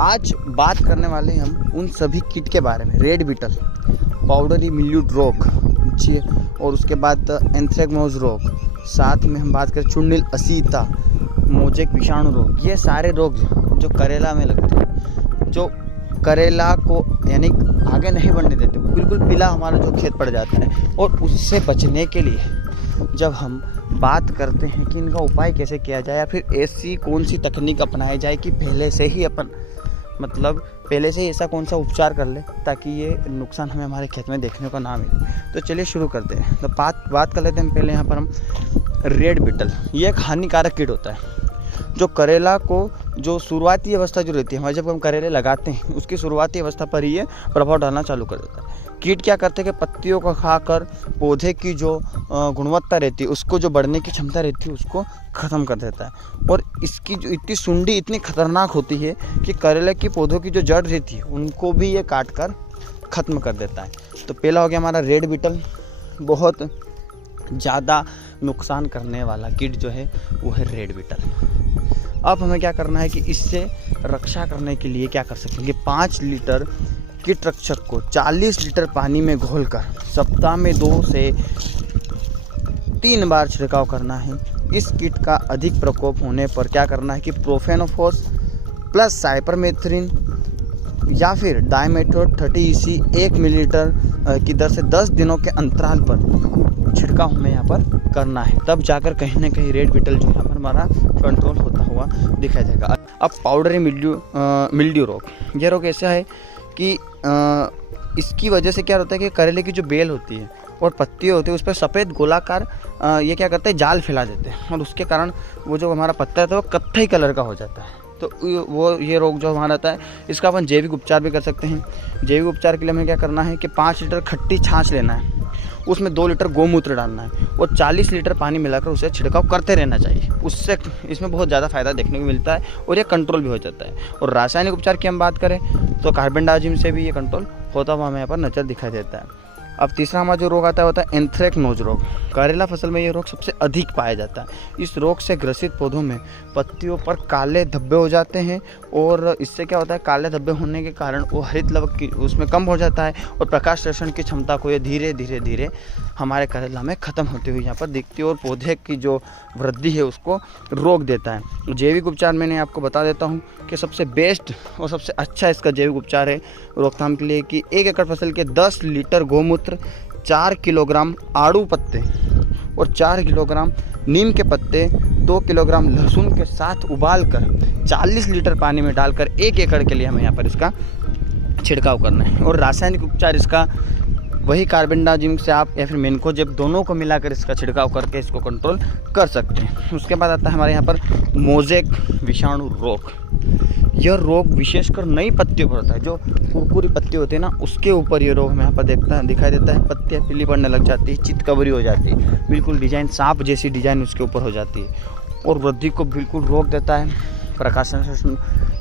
आज बात करने वाले हैं हम उन सभी किट के बारे में। रेड बीटल, पाउडरी मिल्यूड रोग जी, और उसके बाद एंथ्रेक्नोज रोग, साथ में हम बात करें चुन्नील असीता, मोजेक विषाणु रोग। ये सारे रोग जो करेला में लगते हैं, जो करेला को यानी आगे नहीं बढ़ने देते, बिल्कुल पीला हमारा जो खेत पड़ जाता है। और उससे बचने के लिए जब हम बात करते हैं कि इनका उपाय कैसे किया जाए या फिर ऐसी कौन सी तकनीक अपनाई जाए कि पहले से ही पहले से ही ऐसा कौन सा उपचार कर ले ताकि ये नुकसान हमें हमारे खेत में देखने को ना मिले। तो चलिए शुरू करते हैं। तो बात कर लेते हैं पहले यहाँ पर हम रेड बीटल। ये एक हानिकारक कीट होता है जो करेला को जो शुरुआती अवस्था जो रहती है हमारे, जब हम करेले लगाते हैं उसकी शुरुआती अवस्था पर ही ये प्रभाव डालना चालू कर देता है। कीट क्या करते हैं कि पत्तियों को खाकर पौधे की जो गुणवत्ता रहती है, उसको जो बढ़ने की क्षमता रहती है, उसको ख़त्म कर देता है। और इसकी जो इतनी सुंडी इतनी खतरनाक होती है कि करेले की पौधों की जो जड़ रहती है उनको भी ये काट कर ख़त्म कर देता है। तो पहला हो गया हमारा रेड बीटल। बहुत ज़्यादा नुकसान करने वाला कीट जो है वो है रेड बीटल। अब हमें क्या करना है कि इससे रक्षा करने के लिए क्या कर सकेंगे, 5 लीटर कीटरक्षक को 40 लीटर पानी में घोलकर सप्ताह में 2 से 3 बार छिड़काव करना है। इस कीट का अधिक प्रकोप होने पर क्या करना है कि प्रोफेनोफॉस प्लस साइपरमेथ्रिन या फिर डाइमेथोड 30 EC 1 मिलीलीटर की दर से 10 दिनों के अंतराल पर छिड़काव हमें यहाँ पर करना है। तब जाकर कहीं ना कहीं रेड बीटल जो यहाँ पर हमारा कंट्रोल होता हुआ दिखाई देगा। अब पाउडरी मिल्ड्यू रोग, यह रोग ऐसा है कि इसकी वजह से क्या होता है कि करेले की जो बेल होती है और पत्ती होती है उस पर सफ़ेद गोलाकार ये क्या करते हैं, जाल फैला देते हैं, और उसके कारण वो जो हमारा पत्ता है तो वो कत्थई कलर का हो जाता है। तो वो ये रोग जो हमारा रहता है इसका अपन जैविक उपचार भी कर सकते हैं। जैविक उपचार के लिए हमें क्या करना है कि 5 लीटर खट्टी छाछ लेना है, उसमें 2 लीटर गोमूत्र डालना है और 40 लीटर पानी मिलाकर उसे छिड़काव करते रहना चाहिए। उससे इसमें बहुत ज़्यादा फायदा देखने को मिलता है और ये कंट्रोल भी हो जाता है। और रासायनिक उपचार की हम बात करें तो कार्बेंडाजिम से भी ये कंट्रोल होता हुआ हमें यहाँ पर नज़र दिखाई देता है। अब तीसरा हमारा जो रोग आता है होता है एंथ्रेक्नोज रोग। करेला फसल में ये रोग सबसे अधिक पाया जाता है। इस रोग से ग्रसित पौधों में पत्तियों पर काले धब्बे हो जाते हैं और इससे क्या होता है, काले धब्बे होने के कारण वो हरित लवक की उसमें कम हो जाता है और प्रकाश संश्लेषण की क्षमता को ये धीरे धीरे हमारे करेला में ख़त्म होते हुए यहाँ पर दिखती है और पौधे की जो वृद्धि है उसको रोक देता है। जैविक उपचार मैंने आपको बता देता हूँ कि सबसे बेस्ट और सबसे अच्छा इसका जैविक उपचार है रोकथाम के लिए कि 1 एकड़ फसल के 10 लीटर गोमूत्र, 4 किलोग्राम आड़ू पत्ते और 4 किलोग्राम नीम के पत्ते, 2 किलोग्राम लहसुन के साथ उबालकर 40 लीटर पानी में डालकर 1 एकड़ के लिए हमें यहाँ पर इसका छिड़काव करना है। और रासायनिक उपचार इसका वही कार्बेंडाजिम से आप या फिर मेन्कोजेब दोनों को मिलाकर इसका छिड़काव करके इसको कंट्रोल कर सकते हैं। उसके बाद आता है हमारे यहाँ पर मोजेक विषाणु रोग। यह रोग विशेषकर नई पत्तियों पर होता है, जो कुरकुरी पत्ती होती है ना उसके ऊपर ये रोग हमें यहाँ पर दिखाई देता है। पत्तियाँ पीली पड़ने लग जाती है, चितकबरी हो जाती है, बिल्कुल डिजाइन सांप जैसी डिजाइन उसके ऊपर हो जाती है और वृद्धि को बिल्कुल रोक देता है। प्रकाश संश्लेषण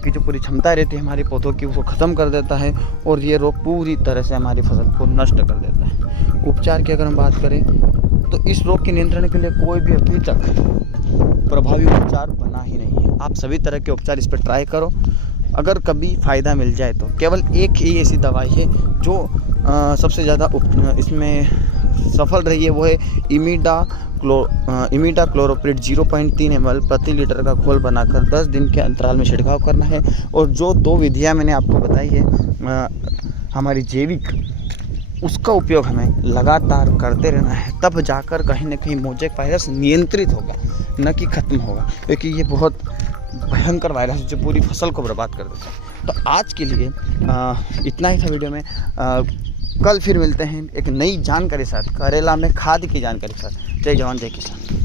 की जो पूरी क्षमता रहती है हमारी पौधों की उसको ख़त्म कर देता है और ये रोग पूरी तरह से हमारी फसल को नष्ट कर देता है। उपचार की अगर हम बात करें तो इस रोग के नियंत्रण के लिए कोई भी अभी तक प्रभावी उपचार बना ही नहीं है। आप सभी तरह के उपचार इस पर ट्राई करो, अगर कभी फ़ायदा मिल जाए तो केवल एक ही ऐसी दवाई है जो सबसे ज़्यादा इसमें सफल रही है, वो है इमिडा क्लोरोप्रिड 0.3 ml प्रति लीटर का घोल बनाकर 10 दिन के अंतराल में छिड़काव करना है। और जो 2 विधियां मैंने आपको बताई है हमारी जैविक, उसका उपयोग हमें लगातार करते रहना है, तब जाकर कहीं ना कहीं मोजेक वायरस नियंत्रित होगा, न कि ख़त्म होगा, क्योंकि ये बहुत भयंकर वायरस जो पूरी फसल को बर्बाद कर देता है। तो आज के लिए इतना ही था वीडियो में। कल फिर मिलते हैं एक नई जानकारी साथ, करेला में खाद की जानकारी साथ। जय जवान जय किसान।